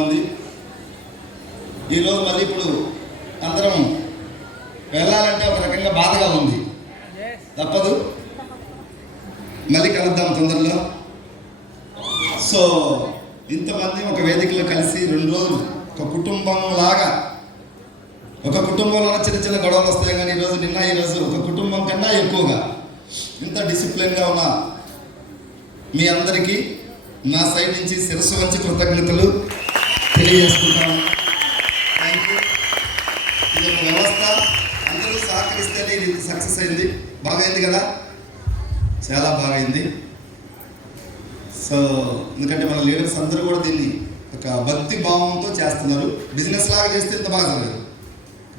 ఉంది. ఈరోజు మళ్ళీ ఇప్పుడు అందరం వెళ్ళాలంటే ఒక రకంగా బాధగా ఉంది. తప్పదు, మళ్ళీ కలుద్దాం తొందరలో. సో ఇంతమంది ఒక వేదికలో కలిసి 2 రోజులు ఒక కుటుంబం లాగా, ఒక కుటుంబంలో చిన్న చిన్న గొడవలు వస్తాయి, కానీ ఈరోజు ఒక కుటుంబం కన్నా ఎక్కువగా ఇంత డిసిప్లిన్గా ఉన్న మీ అందరికీ నా సైడ్ నుంచి శిరస్సు వంచి కృతజ్ఞతలు తెలియజేసుకుంటాను. Thank you. ఇది ఒక వ్యవస్థ, అందరూ సహకరిస్తేనే ఇది సక్సెస్ అయింది. బాగైంది కదా, చాలా బాగైంది. సో ఎందుకంటే మన లీడర్స్ అందరూ కూడా దీన్ని ఒక భక్తి భావంతో చేస్తున్నారు. బిజినెస్ లాగా చేస్తే ఇంత బాగా జరగదు.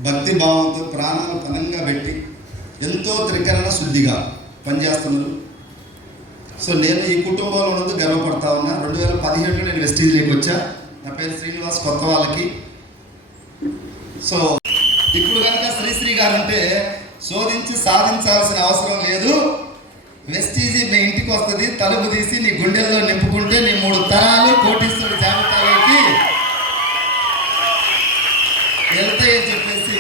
భక్తి భావంతో ప్రాణాలు పనంగా పెట్టి ఎంతో త్రికరణ శుద్ధిగా పనిచేస్తున్నారు. సో నేను ఈ కుటుంబంలో ఉన్నందుకు గర్వపడతా ఉన్నా. 2017లో నేను వెస్టీజ్లోకి వచ్చా. నా పేరు శ్రీనివాస్, కొత్త వాళ్ళకి. సో ఇప్పుడు కనుక శ్రీశ్రీ గారు అంటే శోధించి సాధించాల్సిన అవసరం లేదు. వెస్టీజీ మీ ఇంటికి వస్తుంది, తలుపు తీసి నీ గుండెల్లో నింపుకుంటే నీ 3 తరాలు కోటీశ్వరుడి జాబితాలోకి వెళ్తాయని చెప్పేసి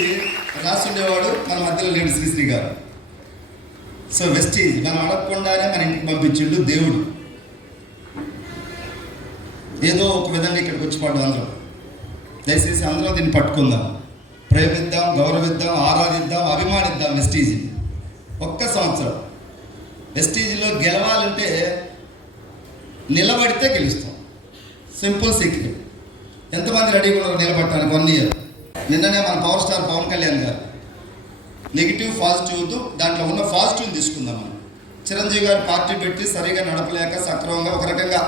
రాసుండేవాడు మన మధ్యలో లేడు శ్రీశ్రీ గారు. సో వెస్టీజ్ మనం అడగకుండానే మన ఇంటికి పంపించిండు దేవుడు. ఏదో ఒక విధంగా ఇక్కడికి వచ్చి పడ్డాం అందరం. దయచేసి అందరం దీన్ని పట్టుకుందాం, ప్రేమిద్దాం, గౌరవిద్దాం, ఆరాధిద్దాం, అభిమానిద్దాం వెస్టీజీ. ఒక్క సంవత్సరం వెస్టీజీలో గెలవాలంటే నిలబడితే గెలుస్తాం. Simple secret. ఎంతమంది రెడీగా ఉన్నారు నిలబడటానికి 1 ఇయర్? నిన్ననే మన పవర్ స్టార్ పవన్ కళ్యాణ్ గారు నెగిటివ్ పాజిటివ్ దాంట్లో ఉన్న పాజిటివ్ని తీసుకుందాం. మనం చిరంజీవి గారు పార్టీ పెట్టి సరిగా నడపలేక సక్రమంగా ఒక రకంగా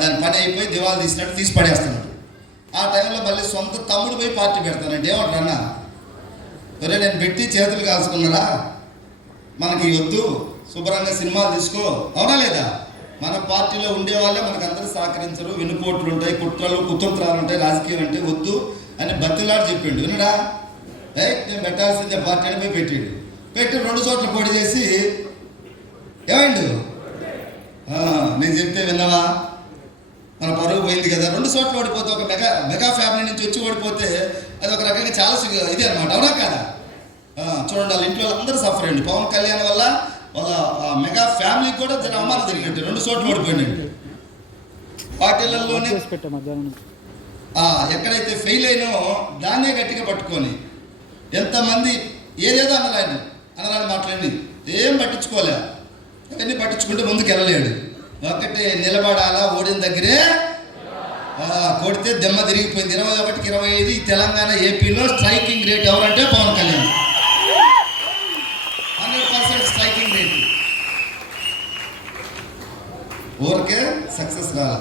దాని పని అయిపోయి దివాళి తీసినట్టు తీసి పడేస్తున్నాడు. ఆ టైంలో మళ్ళీ సొంత తమ్ముడు పోయి పార్టీ పెడతానంటే ఏమంటారు అన్న, ఒరే నేను పెట్టి చేతులు కాల్చుకున్నారా, మనకి వద్దు, శుభ్రంగా సినిమాలు తీసుకో, అవునా లేదా? మన పార్టీలో ఉండే వాళ్ళే మనకు అందరూ సహకరించరు, వెన్నుపోట్లు ఉంటాయి, కుట్రలు కుతంత్రాలు ఉంటాయి, రాజకీయం అంటే వద్దు అని బతిలాడు చెప్పిండు. వినడా? నేను పెట్టాల్సిందే పార్టీ అని పోయి పెట్టి 2 చోట్ల పోటీ చేసి ఏమైండు? నేను చెప్తే విన్నావా? మన పరువు పోయింది కదా. 2 చోట్ల ఓడిపోతే, ఒక మెగా ఫ్యామిలీ నుంచి వచ్చి ఓడిపోతే అది ఒక రకంగా చాలా ఇది అనమాట, అవునా కదా? చూడండి, వాళ్ళ ఇంట్లో అందరూ సఫర్ అయ్యండి. పవన్ కళ్యాణ్ వల్ల వాళ్ళ మెగా ఫ్యామిలీకి కూడా అవమానం జరిగినట్టు 2 చోట్ల ఓడిపోయింది. పార్టీలలోనే ఎక్కడైతే ఫెయిల్ అయినో దాన్నే గట్టిగా పట్టుకొని ఎంతమంది ఏదేదో అన్నలాంటి మాట్లాడి ఏం పట్టించుకోలే. అవన్నీ పట్టించుకుంటే ముందుకు వెళ్ళలేడు. ఒకటే నిలబడాలా, ఓడిన దగ్గరే కొడితే దెమ్మ తిరిగిపోయింది. 21కి 25 ఈ తెలంగాణ ఏపీలో స్ట్రైకింగ్ రేట్ ఎవరంటే పవన్ కళ్యాణ్. 100% striking rate. ఊరికే సక్సెస్ రాల.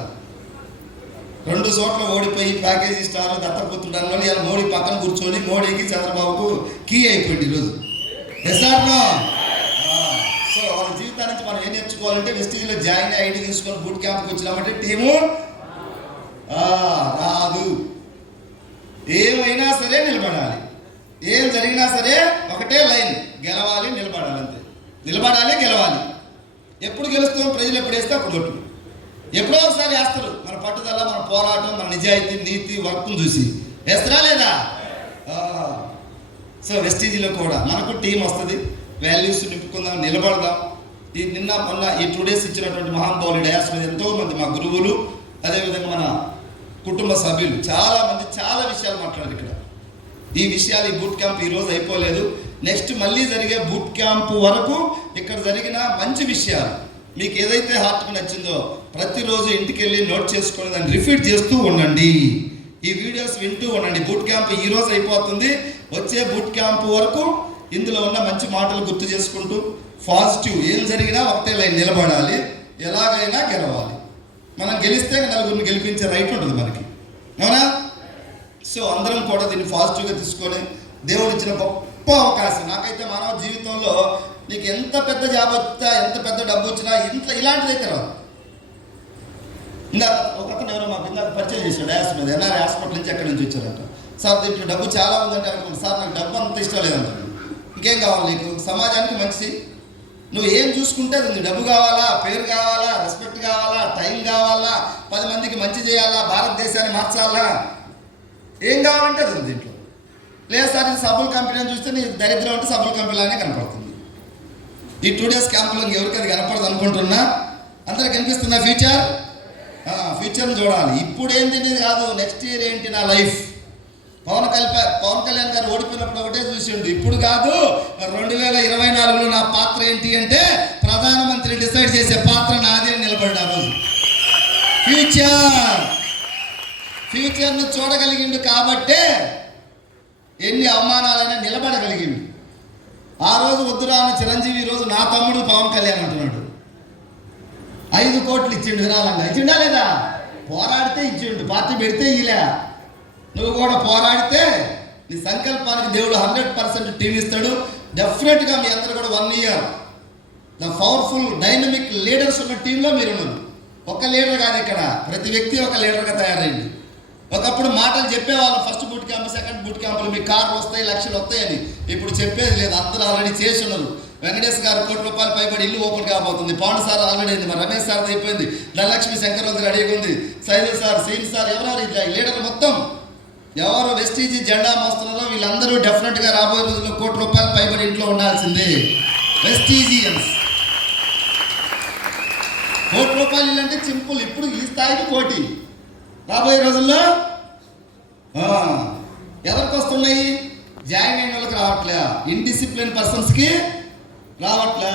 2 చోట్ల ఓడిపోయి ప్యాకేజీ స్టార్ దత్తపుత్రుడు అన్నోళ్ళు ఇలా మోడీ పక్కన కూర్చొని మోడీకి చంద్రబాబుకు కీ అయిపోయింది ఈరోజు. ఎస్ఆర్నో. సో వాళ్ళ జీవితాల నుంచి మనం ఏం నేర్చుకోవాలంటే వెస్టీజ్లో జాయిన్ ఐడి తీసుకొని బూట్ క్యాంప్కి వచ్చినామంటే టీము రాదు. ఏమైనా సరే నిలబడాలి, ఏం జరిగినా సరే ఒకటే లైన్, గెలవాలి, నిలబడాలి, అంతే. నిలబడాలి, గెలవాలి. ఎప్పుడు గెలుస్తాం? ప్రజలు ఎప్పుడు వేస్తే అప్పుడు కొట్టు. ఎప్పుడో ఒకసారి వేస్తారు. మన పట్టుదల, మన పోరాటం, మన నిజాయితీ, నీతి, వర్క్ను చూసి వేస్తారా లేదా? సో వెస్టీజీలో కూడా మనకు టీం వస్తుంది. వాల్యూస్ నింపుకుందాం, నిలబడదాం. ఈ నిన్న మొన్న ఈ 2 days ఇచ్చినటువంటి మహానుభావులు డయాస్ మీద ఎంతోమంది మా గురువులు, అదేవిధంగా మన కుటుంబ సభ్యులు చాలామంది చాలా విషయాలు మాట్లాడారు ఇక్కడ. ఈ విషయాలు, ఈ బూట్ క్యాంప్ ఈరోజు అయిపోలేదు. నెక్స్ట్ మళ్ళీ జరిగే బూట్ క్యాంప్ వరకు ఇక్కడ జరిగిన మంచి విషయాలు మీకు ఏదైతే హార్ట్కి నచ్చిందో ప్రతిరోజు ఇంటికి వెళ్ళి నోట్ చేసుకొని దాన్ని రిపీట్ చేస్తూ ఉండండి. ఈ వీడియోస్ వింటూ ఉండండి. బూట్ క్యాంప్ ఈరోజు అయిపోతుంది. వచ్చే బూట్ క్యాంప్ వరకు ఇందులో ఉన్న మంచి మాటలు గుర్తు చేసుకుంటూ పాజిటివ్, ఏం జరిగినా ఒకటే లైన్, నిలబడాలి, ఎలాగైనా గెలవాలి. మనం గెలిస్తే 4 గెలిపించే రైట్ ఉంటుంది మనకి, అవునా? సో అందరం కూడా దీన్ని పాజిటివ్గా తీసుకొని దేవుడు ఇచ్చిన గొప్ప అవకాశం. నాకైతే మానవ జీవితంలో నీకు ఎంత పెద్ద జాబ్ వచ్చినా, ఎంత పెద్ద డబ్బు వచ్చినా ఇలాంటిదైతే రాదు. ఇందాక ఒకతను ఎవరో మాకు ఇందాక పరిచయం చేశాడు డయాస్ మీద. ఎన్ఆర్ఐ హాస్పిటల్ నుంచి ఎక్కడి నుంచి వచ్చారంట. సార్ దీంట్లో డబ్బు చాలా ఉందంటే అనుకోండి, సార్ నాకు డబ్బు అంత ఇష్టం లేదంటాడు. ఇంకేం కావాలి నీకు? సమాజానికి మంచిది నువ్వు ఏం చూసుకుంటే అది డబ్బు కావాలా, పేరు కావాలా, రెస్పెక్ట్ కావాలా, టైం కావాలా, 10 మందికి మంచి చేయాలా, భారతదేశాన్ని మార్చాలా, ఏం కావాలంటే అది ఉంది దీంట్లో. లేదు సార్ ఇది సబ్బుల కంపెనీ అని చూస్తే నీ దరిద్రం అంటే సబ్బుల కంపెనీలానే కనపడుతుంది. ఈ 2 days క్యాంపులో ఎవరికి అది కనపడదు అనుకుంటున్నా. అందరికి కనిపిస్తుందా ఫ్యూచర్? ఫ్యూచర్ని చూడాలి. ఇప్పుడు ఏంటి కాదు, నెక్స్ట్ ఇయర్ ఏంటి నా లైఫ్. పవన్ కళ్యాణ్ గారు ఓడిపోయినప్పుడు ఒకటే చూసిండు, ఇప్పుడు కాదు 2024లో నా పాత్ర ఏంటి అంటే ప్రధానమంత్రి డిసైడ్ చేసే పాత్ర నాది అని నిలబడ్డా. ఆ రోజు ఫ్యూచర్ను చూడగలిగిండు కాబట్టే ఎన్ని అవమానాలైనా నిలబడగలిగిండు. ఆ రోజు వద్దురాని చిరంజీవి ఈరోజు నా తమ్ముడు పవన్ కళ్యాణ్ అంటున్నాడు. 5 కోట్లు ఇచ్చిండు విరాళంగా. ఇచ్చిండా లేదా? పోరాడితే ఇచ్చిండు, పార్టీ పెడితే ఇలా. నువ్వు కూడా పోరాడితే నీ సంకల్పానికి దేవుడు 100% టీం ఇస్తాడు. డెఫినెట్గా మీ అందరూ కూడా 1 year the powerful dynamic leaders ఉన్న టీంలో మీరు ఉన్నారు. ఒక లీడర్ కాదు, ఇక్కడ ప్రతి వ్యక్తి ఒక లీడర్గా తయారైంది. ఒకప్పుడు మాటలు చెప్పేవాళ్ళు, first boot camp, second boot క్యాంపులు, మీ కార్లు వస్తాయి, లక్షలు వస్తాయని. ఇప్పుడు చెప్పేది లేదు, అందరూ ఆల్రెడీ చేసి ఉన్నారు. వెంకటేష్ గారు ₹1 కోటి పైబడి ఇల్లు ఓపెన్ కాబోతుంది. పవన్ సార్ ఆల్రెడీ అయింది, మరి రమేష్ సార్ అయిపోయింది, ధనలక్ష్మి శంకరవతి రెడీగా ఉంది, సైదుల్ సార్, సీన్ సార్, ఎవరెవరు లీడర్లు మొత్తం ఎవరు వెస్టీజీ జెండా మోస్తున్నారో వీళ్ళందరూ డెఫినెట్గా రాబోయే రోజుల్లో ₹1 కోటి పైబడి ఇంట్లో ఉండాల్సిందే. వెస్టీజియన్స్ ₹1 కోటి ఇల్లు అంటే సింపుల్. ఇప్పుడు ఈ స్థాయికి 1 కోటి రాబోయే రోజుల్లో ఎవరికి వస్తున్నాయి? జాయిన్ అయిన వాళ్ళకి రావట్లే, ఇన్డిసిప్లిన్ పర్సన్స్కి రావట్లే.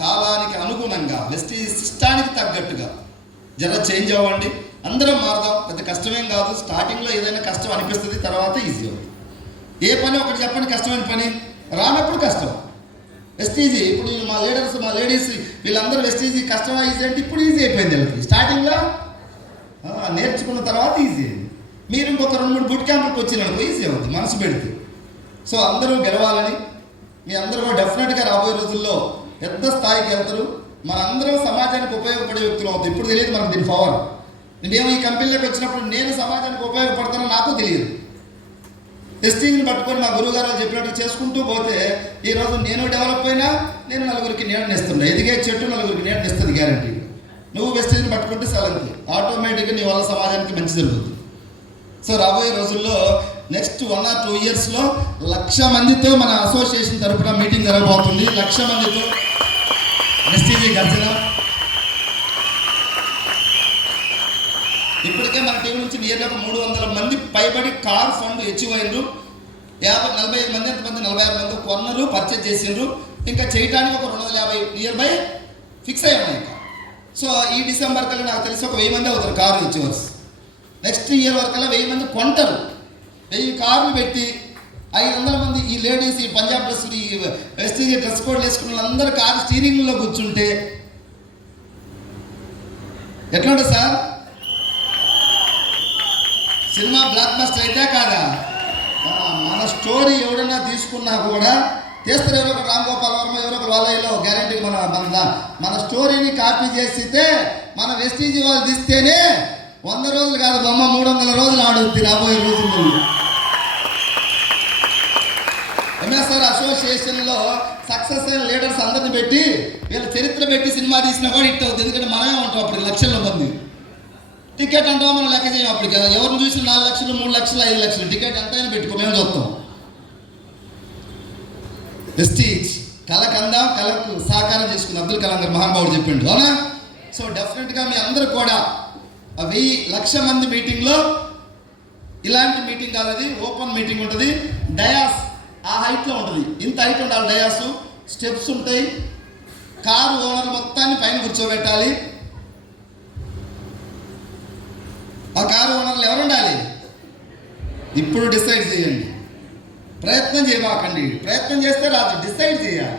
కాలానికి అనుగుణంగా వెస్టీజ్ సిస్టానికి తగ్గట్టుగా జర చేంజ్ అవ్వండి, అందరం మారదాం. పెద్ద కష్టమేం కాదు. స్టార్టింగ్లో ఏదైనా కష్టం అనిపిస్తుంది, తర్వాత ఈజీ అవుతుంది. ఏ పని ఒకటి చెప్పండి, కష్టమైన పని రానప్పుడు కష్టం. వెస్టీజీ ఇప్పుడు మా లీడర్స్, మా లేడీస్ వీళ్ళందరూ వెస్టీజీ కష్టమా ఈజీ అంటే ఇప్పుడు ఈజీ అయిపోయింది వీళ్ళకి. స్టార్టింగ్లో నేర్చుకున్న తర్వాత ఈజీ అయింది. మీరు ఇంకొక 2-3 బూట్ క్యాంపులకు వచ్చినప్పుడు ఈజీ అవుతుంది మనసు పెడితే. సో అందరూ గెలవాలని, మీ అందరూ డెఫినెట్గా రాబోయే రోజుల్లో పెద్ద స్థాయికి వెళ్తారు. మనందరం సమాజానికి ఉపయోగపడే వ్యక్తులు అవుతాం. ఇప్పుడు తెలియదు మనకు దీని పవర్. మేము ఈ కంపెనీలోకి వచ్చినప్పుడు నేను సమాజానికి ఉపయోగపడతానో నాకు తెలియదు. టెస్టింగ్ని పట్టుకొని మా గురువు గారు చెప్పినట్టు చేసుకుంటూ పోతే ఈరోజు నేను డెవలప్ అయినా నేను నలుగురికి నీడనిస్తున్నా. ఎదిగే చెట్టు నలుగురికి నీడనిస్తుంది గ్యారంటీ. నువ్వు వెస్టేజ్ని పట్టుకుంటే సలంతి ఆటోమేటిక్గా నీ వల్ల సమాజానికి మంచి జరుగుతుంది. సో రాబోయే రోజుల్లో నెక్స్ట్ 1 or 2 yearsలో 1,00,000 మందితో మన అసోసియేషన్ తరఫున మీటింగ్ జరగబోతుంది. 1,00,000 మందితో వెస్టీజీ గర్జన. ఇప్పటికే మన టీం నుంచి నియర్గా 300 మంది పైబడి కార్ ఫండ్ అచీవ్ అయ్యారు. 45 మంది ఎంతమంది 46 మంది కొన్నారు, పర్చేజ్ చేసిండ్రు. ఇంకా చేయడానికి ఒక 250 నియర్ బై ఫిక్స్ అయ్యి ఉన్నాయి. సో ఈ డిసెంబర్ కల్లా నాకు తెలిసి ఒక 1000 మంది అవుతారు కారు అచీవర్స్. నెక్స్ట్ ఇయర్ వరకల్లా 1000 మంది కొంటారు. 1000 కార్లు పెట్టి 500 మంది ఈ లేడీస్, ఈ పంజాబ్ డ్రెస్సులు, ఈ వెస్టీజీ డ్రెస్ కోడ్ వేసుకున్న వాళ్ళందరూ కారు స్టీరింగ్లో కూర్చుంటే ఎట్లుంటుంది సార్? సినిమా బ్లాక్ బస్టర్ అయితే కాదా? మన స్టోరీ ఎవడన్నా తీసుకున్నా కూడా చేస్తారు. ఎవరో ఒక రామ్ గోపాల్ వర్మ, ఎవరో ఒక వాళ్ళలో గ్యారంటీ మన స్టోరీని కాపీ చేస్తే మన వెస్టీజీ వాళ్ళు తీస్తేనే 100 రోజులు కాదు బొమ్మ 300 రోజులు ఆడుద్ది రాబోయే రోజుల్లో. ఎంఎస్ఆర్ అసోసియేషన్లో సక్సెస్ అయిన లీడర్స్ అందరిని పెట్టి వీళ్ళ చరిత్ర పెట్టి సినిమా తీసినా కూడా హిట్ అవుతుంది. ఎందుకంటే మనమే ఉంటాం అప్పుడు 1,00,000 మంది. టికెట్ అంటామో మనం లెక్క చేయం అప్పుడు కదా. ఎవరిని చూసిన 4 లక్షలు, 3 లక్షలు, 5 లక్షలు టికెట్ ఎంతైనా పెట్టుకో, మేము చూస్తాం. వెస్టీజ్ కళకందా, కళకు సహకారం చేసుకుంది అబ్దుల్ కలాం గారు మహానుభావుడు చెప్పిండు, అవునా? సో డెఫినెట్గా మీ అందరూ కూడా 1,00,000 మంది మీటింగ్లో ఇలాంటి మీటింగ్ కాదు, అది ఓపెన్ మీటింగ్ ఉంటుంది. డయాస్ ఆ హైట్లో ఉంటుంది, ఇంత హైట్ ఉండాలి. డయాస్ స్టెప్స్ ఉంటాయి. కారు ఓనర్ మొత్తాన్ని పైన కూర్చోబెట్టాలి. ఆ కారు ఓనర్లు ఎవరు ఉండాలి? ఇప్పుడు డిసైడ్ చేయండి. ప్రయత్నం చేయబాకండి. ప్రయత్నం చేస్తే రాదు, డిసైడ్ చేయాలి.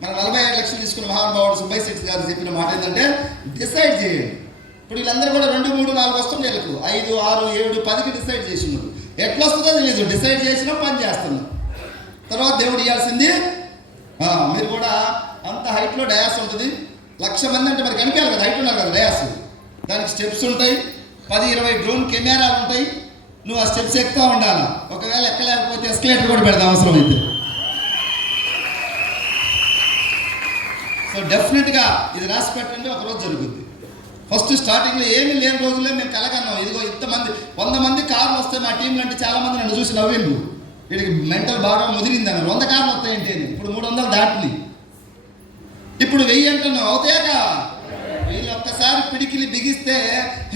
మన 45 లక్షలు తీసుకున్న మహానుభావుడు సుబ్బయ్య శెట్టి గారు చెప్పిన మాట ఏంటంటే డిసైడ్ చేయండి. ఇప్పుడు వీళ్ళందరూ కూడా 2, 3, 4 వస్తుంది. వీళ్ళకు 5, 6, 7, 10కి డిసైడ్ చేసినారు. ఎట్లా వస్తుందో తెలియదు. డిసైడ్ చేసినా పని చేస్తున్నాం. తర్వాత దేవుడు ఇవ్వాల్సింది. మీరు కూడా అంత హైట్లో డయాస్ ఉంటుంది. 1,00,000 మంది అంటే మరి కనిపించాలి కదా, హైట్ ఉన్నారు కదా డయాస్. దానికి స్టెప్స్ ఉంటాయి, 10-20 డ్రోన్ కెమెరాలు ఉంటాయి. నువ్వు ఆ స్టెప్స్ ఎక్కుతూ ఉండాలి. ఒకవేళ ఎక్కలేకపోతే ఎస్కలేటర్ కూడా పెడదాం అవసరం అయితే. సో డెఫినెట్గా ఇది రాసి పెట్టండి, ఒకరోజు జరుగుద్ది. ఫస్ట్ స్టార్టింగ్లో ఏమీ లేని రోజుల్లో మేము కలగన్నాం, ఇదిగో ఇంతమంది 100 మంది కార్లు వస్తే మా టీంలో అంటే చాలామంది నన్ను చూసి నవ్విండు, వీడికి మెంటల్ బాగా ముదిరిందని. 100 కార్లు వస్తాయంటే ఇప్పుడు 300 దాటిని, ఇప్పుడు 1000 అంటున్నావు, అవుతాయాక వీళ్ళు ఒక్కసారి పిడికిలి బిగిస్తే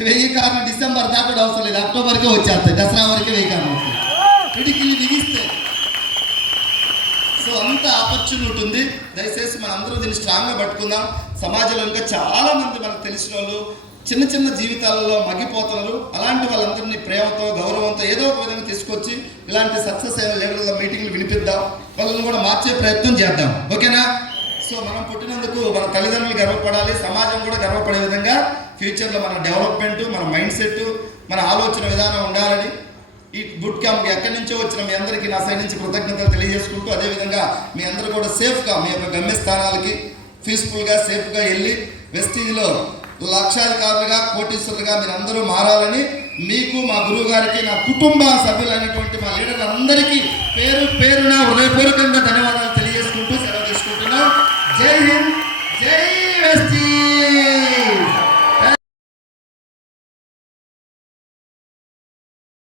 1000 కార్లు డిసెంబర్ దాకా కూడా అవసరం లేదు, అక్టోబర్కే వచ్చేస్తాయి, దసరా వరకే 1000 కార్లు వస్తాయి పిడికిలి బిగిస్తే. సో అంత ఆపర్చునిటీ ఉంది. దయచేసి మనందరూ దీన్ని స్ట్రాంగ్గా పట్టుకుందాం. సమాజంలో ఇంకా చాలామంది మనకు తెలిసిన వాళ్ళు చిన్న చిన్న జీవితాలలో మగ్గిపోతున్నారు. అలాంటి వాళ్ళందరినీ ప్రేమతో గౌరవంతో ఏదో ఒక విధంగా తీసుకొచ్చి ఇలాంటి సక్సెస్ అయిన లీడర్ల మీటింగ్లు వినిపిద్దాం, వాళ్ళని కూడా మార్చే ప్రయత్నం చేద్దాం. ఓకేనా? సో మనం పుట్టినందుకు మన తల్లిదండ్రులు గర్వపడాలి, సమాజం కూడా గర్వపడే విధంగా ఫ్యూచర్లో మన డెవలప్మెంట్, మన మైండ్ సెట్, మన ఆలోచన విధానం ఉండాలని ఈ బుట్ క్యాంప్కి ఎక్కడి నుంచో వచ్చిన మీ అందరికీ నా సైడ్ నుంచి కృతజ్ఞతలు తెలియజేసుకుంటూ, అదేవిధంగా మీ అందరూ కూడా సేఫ్గా మీ యొక్క గమ్యస్థానాలకి పీస్ఫుల్గా సేఫ్గా వెళ్ళి వెస్టీజ్లో లక్షాధికారులుగా కోటీశ్వరులుగా మీరు అందరూ మారాలని మీకు, మా గురువు గారికి, నా కుటుంబ సభ్యులైనటువంటి మా లీడర్లందరికీ పేరు పేరున హృదయపూర్వకంగా ధన్యవాదాలు